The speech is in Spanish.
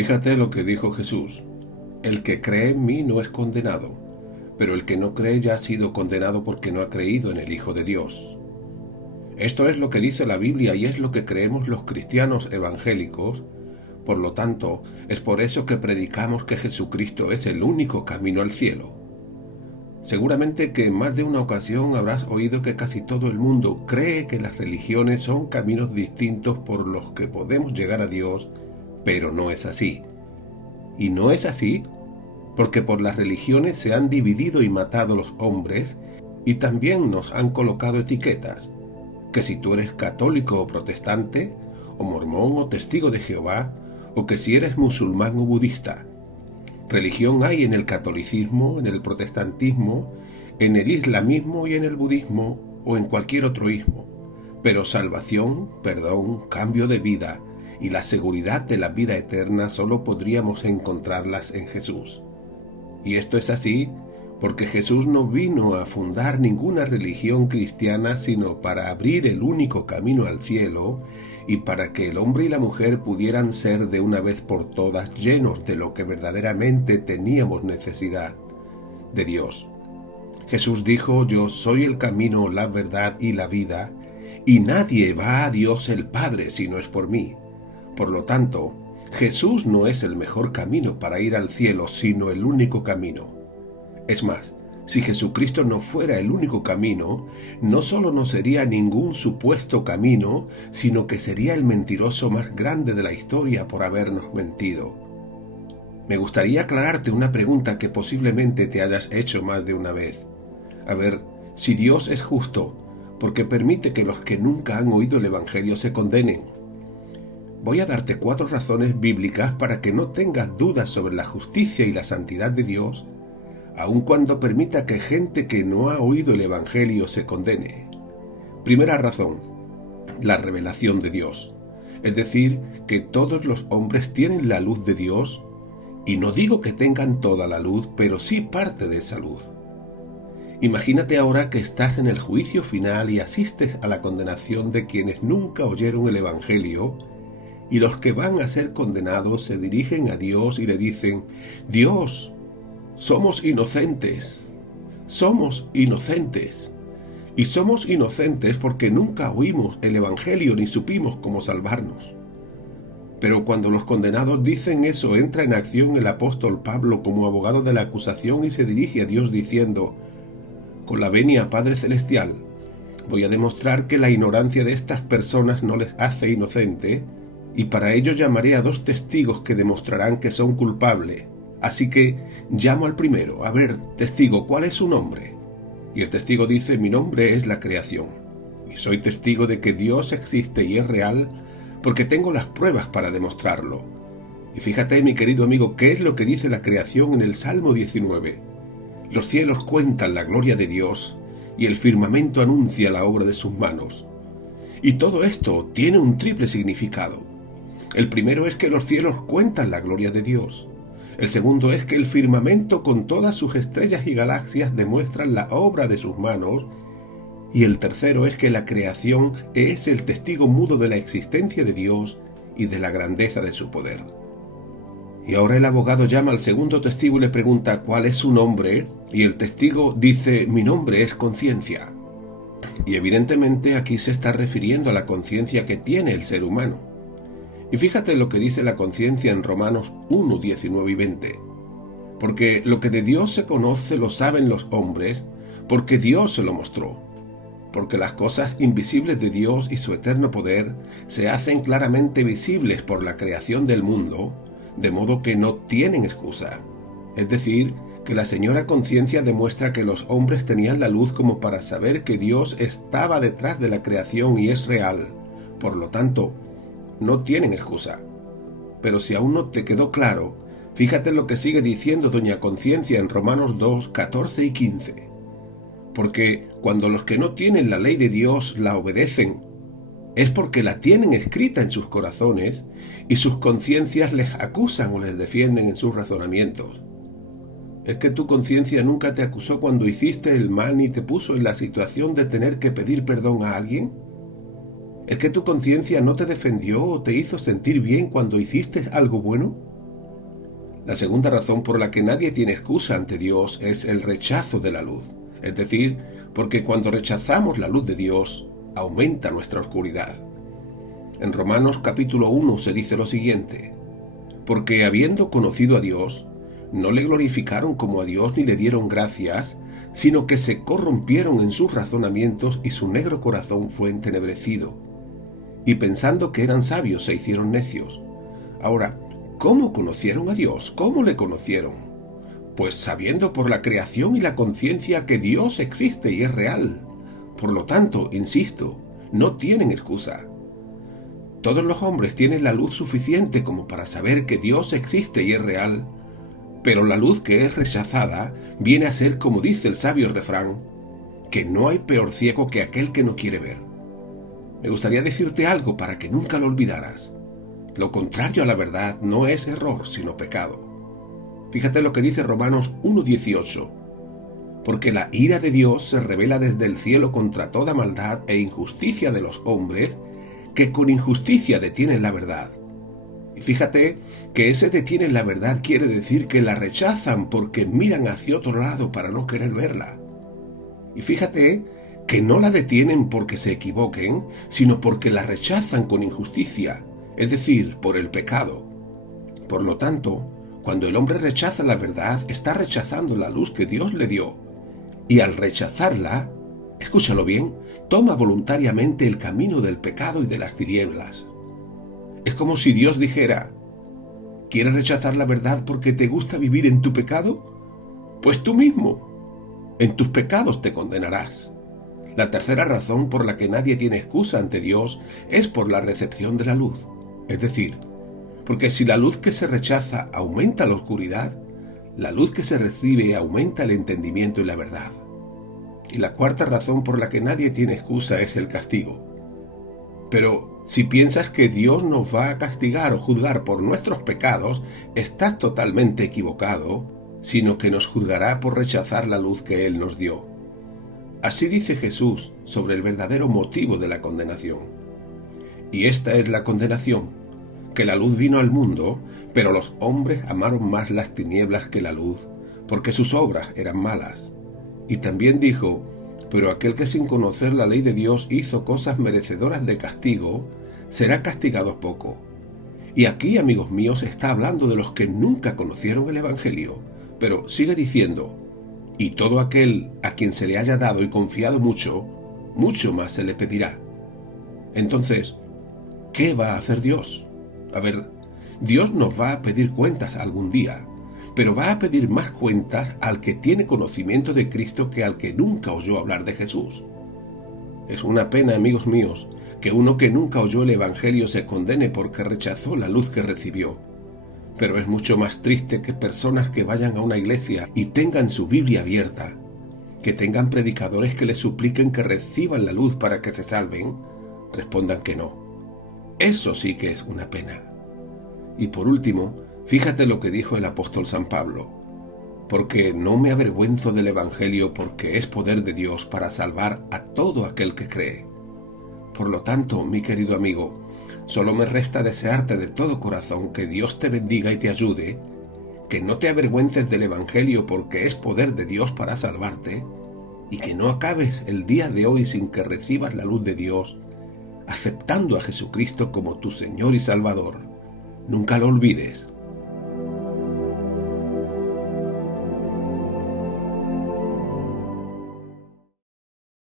Fíjate lo que dijo Jesús: el que cree en mí no es condenado, pero el que no cree ya ha sido condenado porque no ha creído en el Hijo de Dios. Esto es lo que dice la Biblia y es lo que creemos los cristianos evangélicos. Por lo tanto, es por eso que predicamos que Jesucristo es el único camino al cielo. Seguramente que en más de una ocasión habrás oído que casi todo el mundo cree que las religiones son caminos distintos por los que podemos llegar a Dios, pero no es así. Y no es así porque por las religiones se han dividido y matado los hombres, y también nos han colocado etiquetas, que si tú eres católico o protestante, o mormón o testigo de Jehová, o que si eres musulmán o budista. Religión hay en el catolicismo, en el protestantismo, en el islamismo y en el budismo o en cualquier otro ismo. Pero salvación, perdón, cambio de vida y la seguridad de la vida eterna solo podríamos encontrarlas en Jesús. Y esto es así porque Jesús no vino a fundar ninguna religión cristiana sino para abrir el único camino al cielo y para que el hombre y la mujer pudieran ser de una vez por todas llenos de lo que verdaderamente teníamos necesidad, de Dios. Jesús dijo: yo soy el camino, la verdad y la vida, y nadie va a Dios el Padre si no es por mí. Por lo tanto, Jesús no es el mejor camino para ir al cielo, sino el único camino. Es más, si Jesucristo no fuera el único camino, no solo no sería ningún supuesto camino, sino que sería el mentiroso más grande de la historia por habernos mentido. Me gustaría aclararte una pregunta que posiblemente te hayas hecho más de una vez. A ver, si Dios es justo, ¿por qué permite que los que nunca han oído el Evangelio se condenen? Voy a darte 4 razones bíblicas para que no tengas dudas sobre la justicia y la santidad de Dios, aun cuando permita que gente que no ha oído el Evangelio se condene. Primera razón: la revelación de Dios. Es decir, que todos los hombres tienen la luz de Dios, y no digo que tengan toda la luz, pero sí parte de esa luz. Imagínate ahora que estás en el juicio final y asistes a la condenación de quienes nunca oyeron el Evangelio, y los que van a ser condenados se dirigen a Dios y le dicen: Dios, somos inocentes, y somos inocentes porque nunca oímos el Evangelio ni supimos cómo salvarnos. Pero cuando los condenados dicen eso, entra en acción el apóstol Pablo como abogado de la acusación y se dirige a Dios diciendo: con la venia, Padre Celestial, voy a demostrar que la ignorancia de estas personas no les hace inocente, y para ello llamaré a 2 testigos que demostrarán que son culpables. Así que llamo al primero. A ver, testigo, ¿cuál es su nombre? Y el testigo dice: mi nombre es la creación, y soy testigo de que Dios existe y es real, porque tengo las pruebas para demostrarlo. Y fíjate, mi querido amigo, ¿qué es lo que dice la creación en el Salmo 19? Los cielos cuentan la gloria de Dios, y el firmamento anuncia la obra de sus manos. Y todo esto tiene un triple significado. El primero es que los cielos cuentan la gloria de Dios. El segundo es que el firmamento con todas sus estrellas y galaxias demuestran la obra de sus manos. Y el tercero es que la creación es el testigo mudo de la existencia de Dios y de la grandeza de su poder. Y ahora el abogado llama al segundo testigo y le pregunta: ¿cuál es su nombre? Y el testigo dice: mi nombre es Conciencia. Y evidentemente aquí se está refiriendo a la conciencia que tiene el ser humano. Y fíjate lo que dice la conciencia en Romanos 1, 19 y 20. Porque lo que de Dios se conoce lo saben los hombres, porque Dios se lo mostró. Porque las cosas invisibles de Dios y su eterno poder se hacen claramente visibles por la creación del mundo, de modo que no tienen excusa. Es decir, que la señora conciencia demuestra que los hombres tenían la luz como para saber que Dios estaba detrás de la creación y es real. Por lo tanto, no tienen excusa. Pero si aún no te quedó claro, fíjate lo que sigue diciendo doña Conciencia en Romanos 2, 14 y 15. Porque cuando los que no tienen la ley de Dios la obedecen, es porque la tienen escrita en sus corazones y sus conciencias les acusan o les defienden en sus razonamientos. ¿Es que tu conciencia nunca te acusó cuando hiciste el mal ni te puso en la situación de tener que pedir perdón a alguien? ¿Es que tu conciencia no te defendió o te hizo sentir bien cuando hiciste algo bueno? La segunda razón por la que nadie tiene excusa ante Dios es el rechazo de la luz. Es decir, porque cuando rechazamos la luz de Dios, aumenta nuestra oscuridad. En Romanos capítulo 1 se dice lo siguiente: porque habiendo conocido a Dios, no le glorificaron como a Dios ni le dieron gracias, sino que se corrompieron en sus razonamientos y su negro corazón fue entenebrecido. Y pensando que eran sabios se hicieron necios. Ahora, ¿cómo conocieron a Dios? ¿Cómo le conocieron? Pues sabiendo por la creación y la conciencia que Dios existe y es real. Por lo tanto, insisto, no tienen excusa. Todos los hombres tienen la luz suficiente como para saber que Dios existe y es real, pero la luz que es rechazada viene a ser, como dice el sabio refrán, que no hay peor ciego que aquel que no quiere ver. Me gustaría decirte algo para que nunca lo olvidaras. Lo contrario a la verdad no es error, sino pecado. Fíjate lo que dice Romanos 1:18. Porque la ira de Dios se revela desde el cielo contra toda maldad e injusticia de los hombres, que con injusticia detienen la verdad. Y fíjate que ese detienen la verdad quiere decir que la rechazan porque miran hacia otro lado para no querer verla. Y fíjate que no la detienen porque se equivoquen, sino porque la rechazan con injusticia, es decir, por el pecado. Por lo tanto, cuando el hombre rechaza la verdad, está rechazando la luz que Dios le dio. Y al rechazarla, escúchalo bien, toma voluntariamente el camino del pecado y de las tinieblas. Es como si Dios dijera: ¿quieres rechazar la verdad porque te gusta vivir en tu pecado? Pues tú mismo, en tus pecados te condenarás. La tercera razón por la que nadie tiene excusa ante Dios es por la recepción de la luz. Es decir, porque si la luz que se rechaza aumenta la oscuridad, la luz que se recibe aumenta el entendimiento y la verdad. Y la cuarta razón por la que nadie tiene excusa es el castigo. Pero si piensas que Dios nos va a castigar o juzgar por nuestros pecados, estás totalmente equivocado, sino que nos juzgará por rechazar la luz que Él nos dio. Así dice Jesús sobre el verdadero motivo de la condenación. Y esta es la condenación, que la luz vino al mundo, pero los hombres amaron más las tinieblas que la luz, porque sus obras eran malas. Y también dijo: pero aquel que sin conocer la ley de Dios hizo cosas merecedoras de castigo, será castigado poco. Y aquí, amigos míos, está hablando de los que nunca conocieron el Evangelio, pero sigue diciendo: y todo aquel a quien se le haya dado y confiado mucho, mucho más se le pedirá. Entonces, ¿qué va a hacer Dios? A ver, Dios nos va a pedir cuentas algún día, pero va a pedir más cuentas al que tiene conocimiento de Cristo que al que nunca oyó hablar de Jesús. Es una pena, amigos míos, que uno que nunca oyó el Evangelio se condene porque rechazó la luz que recibió. Pero es mucho más triste que personas que vayan a una iglesia y tengan su Biblia abierta, que tengan predicadores que les supliquen que reciban la luz para que se salven, respondan que no. Eso sí que es una pena. Y por último, fíjate lo que dijo el apóstol San Pablo: porque no me avergüenzo del Evangelio, porque es poder de Dios para salvar a todo aquel que cree. Por lo tanto, mi querido amigo, solo me resta desearte de todo corazón que Dios te bendiga y te ayude, que no te avergüences del Evangelio porque es poder de Dios para salvarte, y que no acabes el día de hoy sin que recibas la luz de Dios, aceptando a Jesucristo como tu Señor y Salvador. Nunca lo olvides.